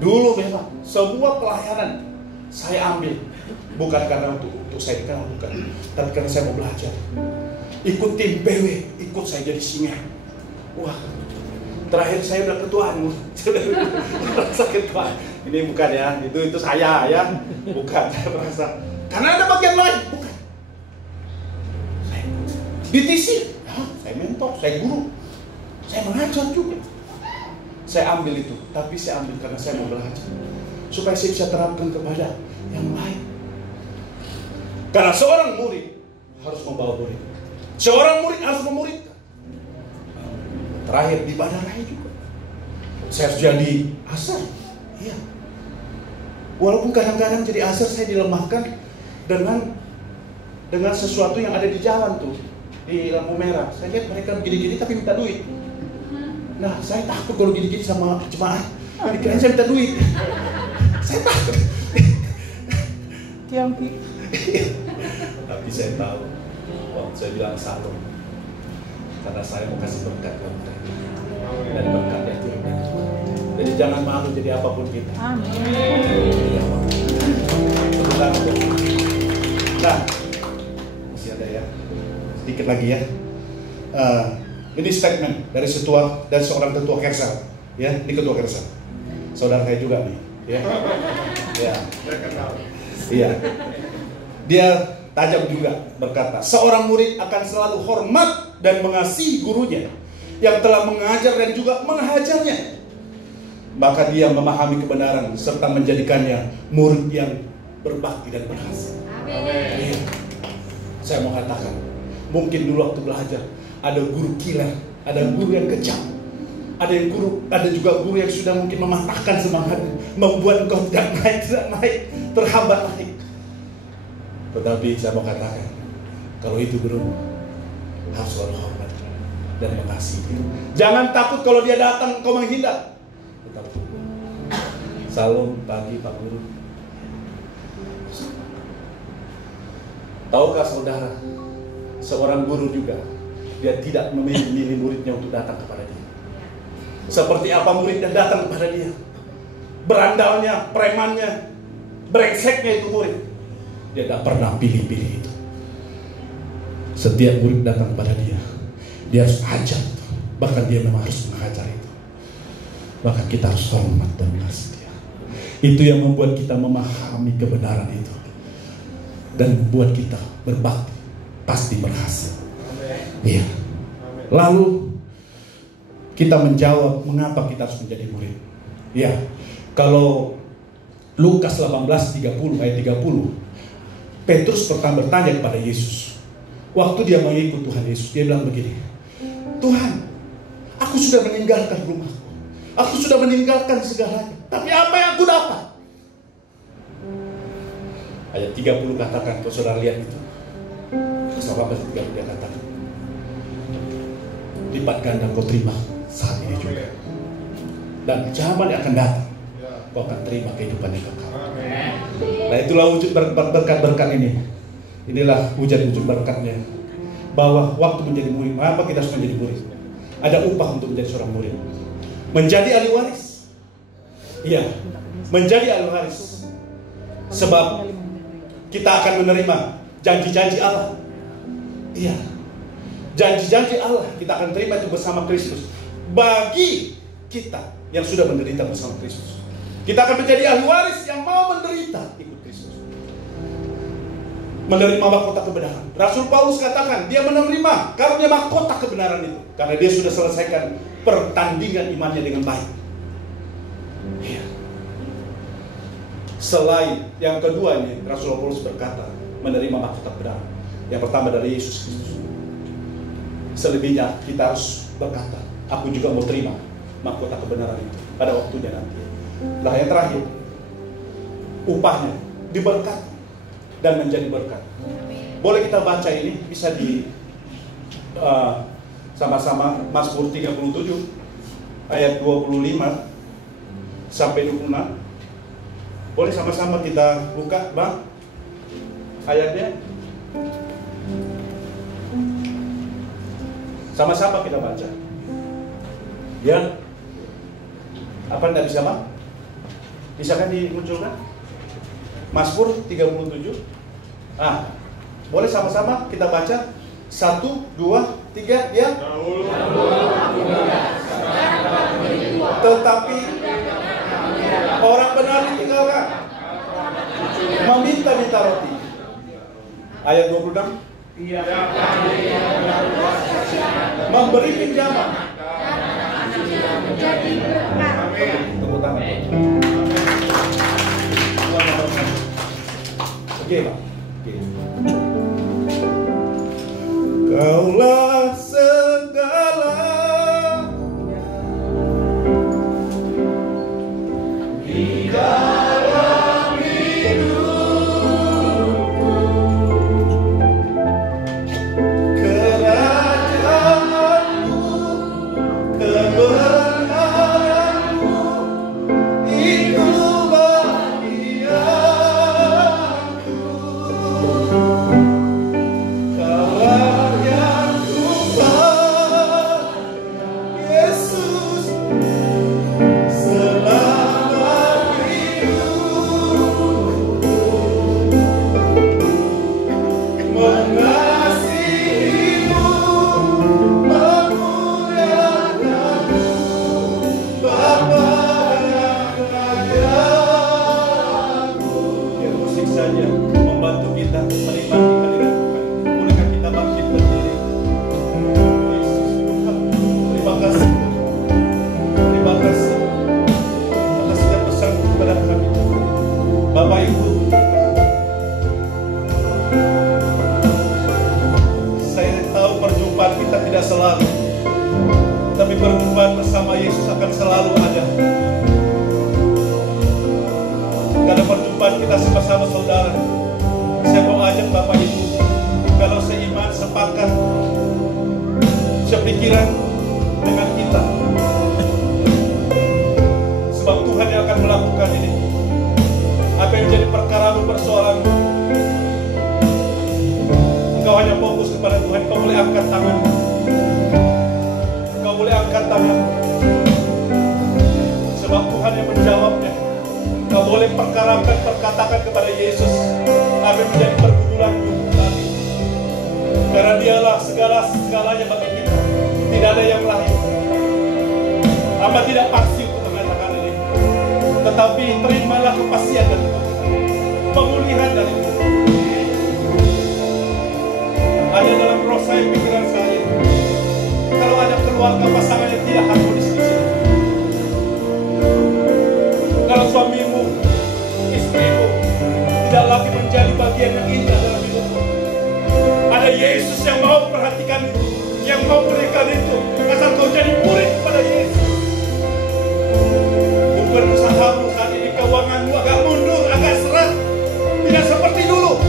Dulu memang semua pelayanan saya ambil, bukan karena untuk saya dikenal, bukan, tapi karena saya mau belajar. Ikut tim BW, ikut saya jadi singa. Wah, terakhir saya udah ketuaan, merasa ketuaan. Ini bukan ya, itu saya ya, bukan. Saya merasa karena ada bagian lain, bukan. Saya DTC, saya mentor, saya guru, saya mengajar juga. Saya ambil itu, tapi saya ambil karena saya mau belajar, supaya saya bisa terapkan kepada yang lain. Karena seorang murid harus membawa murid, seorang murid harus memuridkan. Terakhir di Badarahi juga, saya harus jadi asar. Iya. Walaupun kadang-kadang jadi asar saya dilemahkan dengan sesuatu yang ada di jalan tuh, di lampu merah. Saya lihat mereka gini-gini tapi minta duit. Nah, saya takut kalau gini-gini sama jemaat. Dikirain saya minta duit. Saya takut. Tiongki. Tapi saya tahu. Waktu saya bilang salam. Karena saya mau kasih berkat buat mereka. Dan berkatnya itu yang banyak. Jadi jangan malu jadi apapun kita. Amin. Nah, masih ada ya. Sedikit lagi ya. Ini statement dari seorang ketua Kersal, ya, ini ketua Kersal, saudara saya juga nih, ya, ya, iya, dia tajam juga berkata, seorang murid akan selalu hormat dan mengasihi gurunya yang telah mengajar dan juga menghajarnya, maka dia memahami kebenaran serta menjadikannya murid yang berbakti dan berhasil. Amin. Saya mau katakan, mungkin dulu waktu belajar ada guru killer, ada guru yang kejam, ada juga guru yang sudah mungkin mematahkan semangat, membuat engkau tidak naik, terhambat naik. Tetapi saya mau katakan, kalau itu guru harus selalu hormat dan mengasihi. Jangan takut kalau dia datang kau menghindar. Tetap salam pagi Pak Guru. Tahukah saudara, seorang guru juga dia tidak memilih muridnya untuk datang kepada dia. Seperti apa murid yang datang kepada dia? Berandalnya, premannya, brengseknya itu murid. Dia tidak pernah pilih-pilih itu. Setiap murid datang kepada dia, dia harus ajar itu. Bahkan dia memang harus mengajar itu. Bahkan kita harus hormat dan mengasihi dia. Itu yang membuat kita memahami kebenaran itu. Dan membuat kita berbakti. Pasti berhasil. Iya. Lalu kita menjawab mengapa kita harus menjadi murid. Ya, kalau Lukas 18:30 ayat 30, Petrus pertama bertanya kepada Yesus. Waktu dia mengikut Tuhan Yesus, dia bilang begini, Tuhan, aku sudah meninggalkan rumahku, aku sudah meninggalkan segalanya, tapi apa yang aku dapat? Ayat 30 katakan, kalau saudara lihat itu, sama apa 30 dia katakan, lipat ganda kau terima saat ini juga. Dan zaman yang akan datang, kau akan terima kehidupan yang kekal. Nah itulah wujud berkat-berkat ini. Inilah wujud-wujud berkatnya. Bahwa waktu menjadi murid, mengapa kita harus menjadi murid? Ada upah untuk menjadi seorang murid. Menjadi ahli waris. Iya. menjadi ahli waris. Sebab kita akan menerima janji-janji Allah. Iya, janji-janji Allah kita akan terima itu bersama Kristus. Bagi kita yang sudah menderita bersama Kristus, kita akan menjadi ahli waris yang mau menderita ikut Kristus, menerima mahkota kebenaran. Rasul Paulus katakan dia menerima karunia mahkota kebenaran itu karena dia sudah selesaikan pertandingan imannya dengan baik. Ya. Selain yang kedua ini, Rasul Paulus berkata menerima mahkota kebenaran. Yang pertama dari Yesus Kristus. Selebihnya kita harus berkata, aku juga mau terima mahkota kebenaran itu pada waktunya nanti. Nah, yang terakhir, upahnya diberkati dan menjadi berkat. Boleh kita baca ini, bisa di sama-sama Mazmur 37 ayat 25 sampai 26. Boleh sama-sama kita buka, Bang, ayatnya. Sama-sama kita baca. Ya. Apa enggak bisa, Bang? Bisa kan dimunculkan? Mazmur 37. Boleh sama-sama kita baca. 1, 2, 3, ya. Tetapi orang benar ditinggalkan, meminta-minta roti. Ayat 26. Memberi pinjaman. Tepuk tangan. Oke, Pak. Kaulah segalanya di dalam hidupku, kerajaanmu, kebenaranmu, itu bahagiaku. Kaulah yang kuat, Yesus, selama hidupku, mengasihimu, memuliakanmu, Bapa yang rajaku. Ya, musik saja membantu kita menikmati kehadiran Tuhan. Bolehkah kita bangkit berdiri? Yesus Tuhan, terima kasih. Terima kasih atas setiap pesan kepada kami. Bapak Ibu, saya tahu perjumpaan kita tidak selalu, tapi perjumpaan bersama Yesus akan selalu ada. Karena perjumpaan kita sama-sama saudara. Saya mau ajak Bapak Ibu, kalau seiman, sepakat, sepikiran dengan kita, sebab Tuhan yang akan melakukan ini. Apa yang menjadi perkaramu, persoalanmu, engkau hanya fokus kepada Tuhan. Engkau boleh angkat tangan. Engkau boleh angkat tangan, sebab Tuhan yang menjawabnya. Engkau boleh perkatakan kepada Yesus apa yang menjadi pergumulanmu tadi. Karena dialah segala-segalanya bagi kita. Tidak ada yang lain. Hamba tidak pasti untuk mengatakan ini, tetapi terimalah kepastian dari Tuhan, pemulihan dari Tuhan. Ada dalam roh saya, pikiran saya, kalau ada keluarga pasangan yang tidak harmonis di sini, kalau suamimu, istrimu tidak lagi menjadi bagian yang indah dalam hidupmu, ada Yesus yang mau perhatikan itu, yang mau berikan itu. Asal kau jadi murid kepada Yesus. Bukan usahamu saat ini, keuanganmu agak mundur, agak seret, tidak seperti dulu.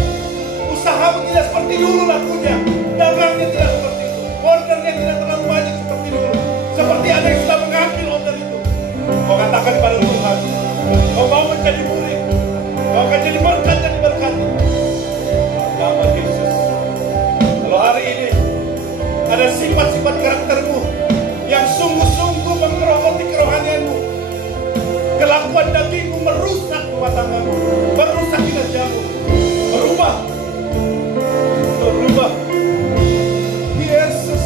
Usahamu tidak seperti dulu lakunya, dagangnya tidak seperti itu, ordernya tidak terlalu banyak seperti dulu. Seperti ada yang sudah mengambil order itu. Kau katakan pada Tuhan, kau mau menjadi murid, kau akan jadi berkat dan diberkati. Nama Yesus. Kalau hari ini ada sifat-sifat karaktermu yang sungguh-sungguh menggerogoti kerohanianmu, kelakuan dagingmu merusak rumah tanggamu, merusak kinerjamu, berubah. Yesus.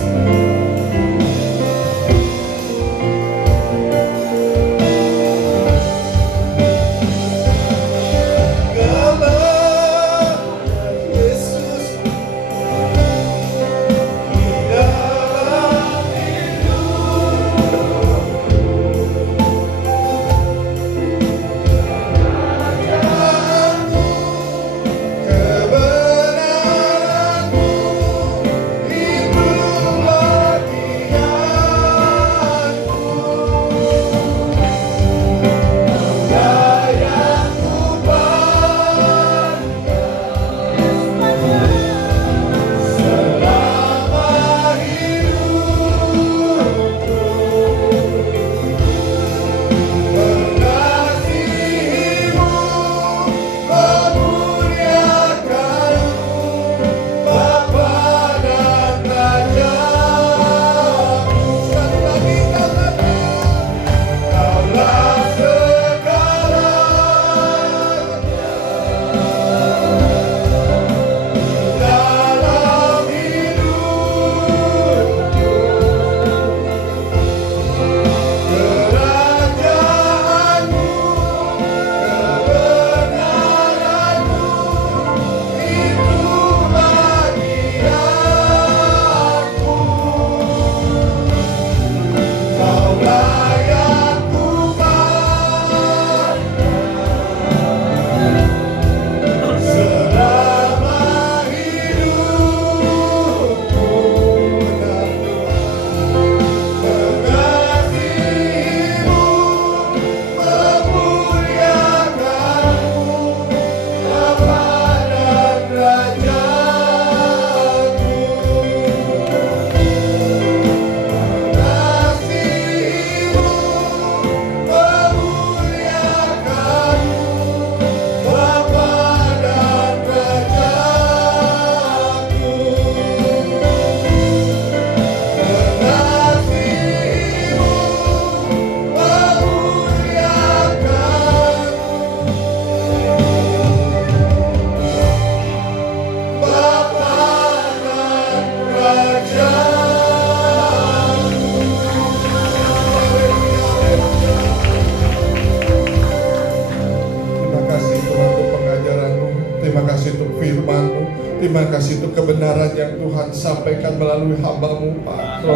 Terima kasih untuk kebenaran yang Tuhan sampaikan melalui hamba-Mu Pak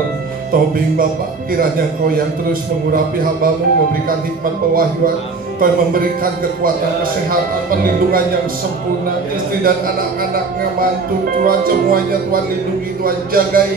Tobing Bapak. Kiranya Engkau yang terus mengurapi hamba-Mu, memberikan hikmat pewahyuan, Tuhan memberikan kekuatan, kesehatan, perlindungan yang sempurna. Istri dan anak-anaknya, mantu Tuhan, semuanya Tuhan lindungi, Tuhan jagai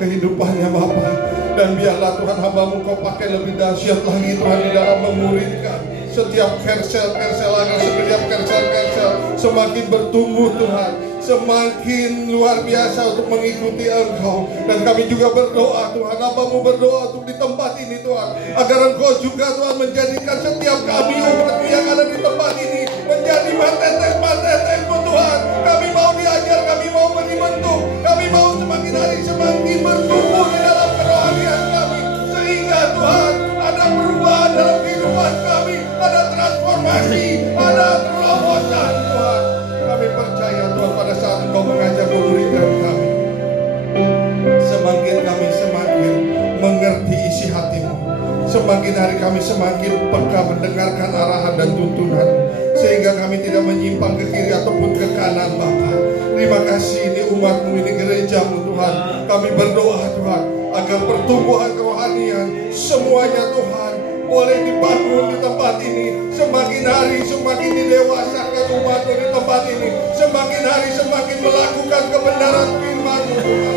kehidupannya Bapak. Dan biarlah Tuhan hamba-Mu Kau pakai lebih dahsyat lagi Tuhan di dalam memuridkan setiap kersel-kersel, agar setiap kersel-kersel semakin bertumbuh Tuhan, semakin luar biasa untuk mengikuti Engkau. Dan kami juga berdoa Tuhan, hamba-Mu berdoa untuk di tempat ini Tuhan, agar Engkau juga Tuhan menjadikan setiap kami umat yang ada di tempat ini menjadi mantetek-mantetek-Mu Tuhan. Kami mau diajar, kami mau dibentuk, kami mau semakin hari semakin bertumbuh di dalam kerohanian kami, sehingga Tuhan ada perubahan dalam kehidupan kami, ada transformasi, ada terobosan Tuhan. Kami percaya Tuhan pada saat Engkau mengajar murid-murid kami, semakin kami semakin mengerti isi hati-Mu, semakin hari kami semakin peka mendengarkan arahan dan tuntunan, sehingga kami tidak menyimpang ke kiri ataupun ke kanan Bapa. Terima kasih, ini umat-Mu, ini gereja-Mu Tuhan. Kami berdoa Tuhan, agar pertumbuhan kerohanian semuanya Tuhan boleh dibangun di tempat ini. Semakin hari semakin didewasakan umat-Mu di tempat ini, semakin hari semakin melakukan kebenaran firman-Mu Tuhan,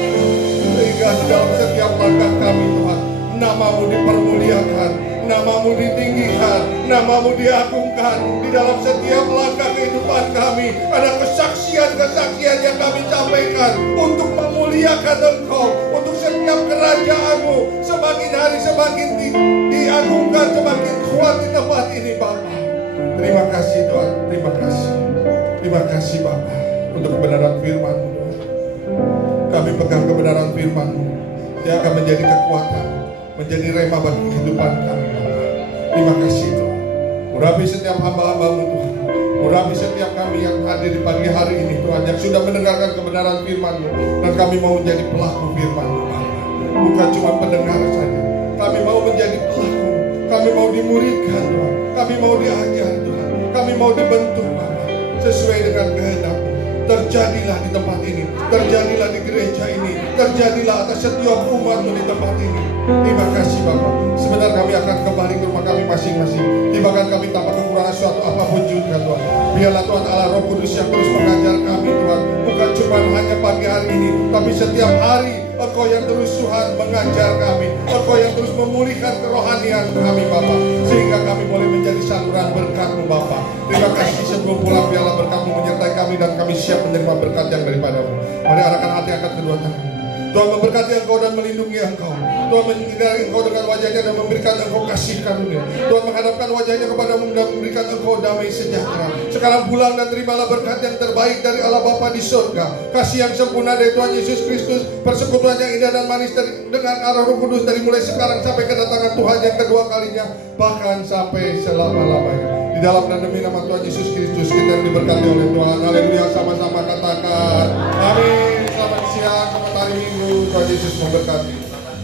sehingga di dalam setiap langkah kami Tuhan, nama-Mu dipermuliakan, nama-Mu ditinggikan, nama-Mu diagungkan. Di dalam setiap langkah kehidupan kami ada kesaksian-kesaksian yang kami sampaikan untuk memuliakan Engkau, untuk setiap kerajaan-Mu semakin hari semakin diagungkan, semakin kuat di tempat ini Bapa. Terima kasih Tuhan, terima kasih. Terima kasih Bapa untuk kebenaran firman-Mu Tuhan. Kami pegang kebenaran firman-Mu, dia akan menjadi kekuatan, menjadi rema bagi kehidupan kami Bapa. Terima kasih Tuhan. Urapi setiap hamba-hambamu Tuhan. Urapi setiap kami yang hadir di pagi hari ini Tuhan, yang sudah mendengarkan kebenaran firman-Mu. Dan kami mau menjadi pelaku firman-Mu Bapa. Bukan cuma pendengar saja. Kami mau menjadi pelaku. Kami mau dimuridkan Tuhan. Kami mau diajar Tuhan. Kami mau dibentuk Bapa, sesuai dengan kehendak-Mu. Terjadilah di tempat ini, terjadilah di gereja ini, terjadilah atas setiap umat-Mu di tempat ini. Terima kasih Bapak. Sebentar kami akan kembali ke rumah kami masing-masing. Tibakan kami tanpa kekurangan suatu apapun juga Tuhan. Biarlah Tuhan Allah Roh Kudus yang terus mengajar kami Tuhan. Bukan cuma hanya pagi hari ini, tapi setiap hari Engkau yang terus Tuhan mengajar kami. Engkau yang terus memulihkan kerohanian kami Bapak, sehingga kami boleh menjadi saluran berkat-Mu Bapak. Terima kasih, sebelum pulang biarlah berkat-Mu menyertai kami dan kami siap menerima berkat yang daripada-Mu. Mari arahkan hati, angkat kedua tangan. Tuhan memberkati engkau dan melindungi engkau. Tuhan menyinari engkau dengan wajahnya dan memberikan engkau kasih karunia. Tuhan menghadapkan wajahnya kepadamu dan memberikan engkau damai sejahtera. Sekarang pulang dan terimalah berkat yang terbaik dari Allah Bapa di surga. Kasih yang sempurna dari Tuhan Yesus Kristus, persekutuan yang indah dan manis dengan arah Roh Kudus dari mulai sekarang sampai kedatangan Tuhan yang kedua kalinya, bahkan sampai selama-lamanya. Di dalam dan demi nama Tuhan Yesus Kristus kita yang diberkati oleh Tuhan. Haleluya, sama-sama katakan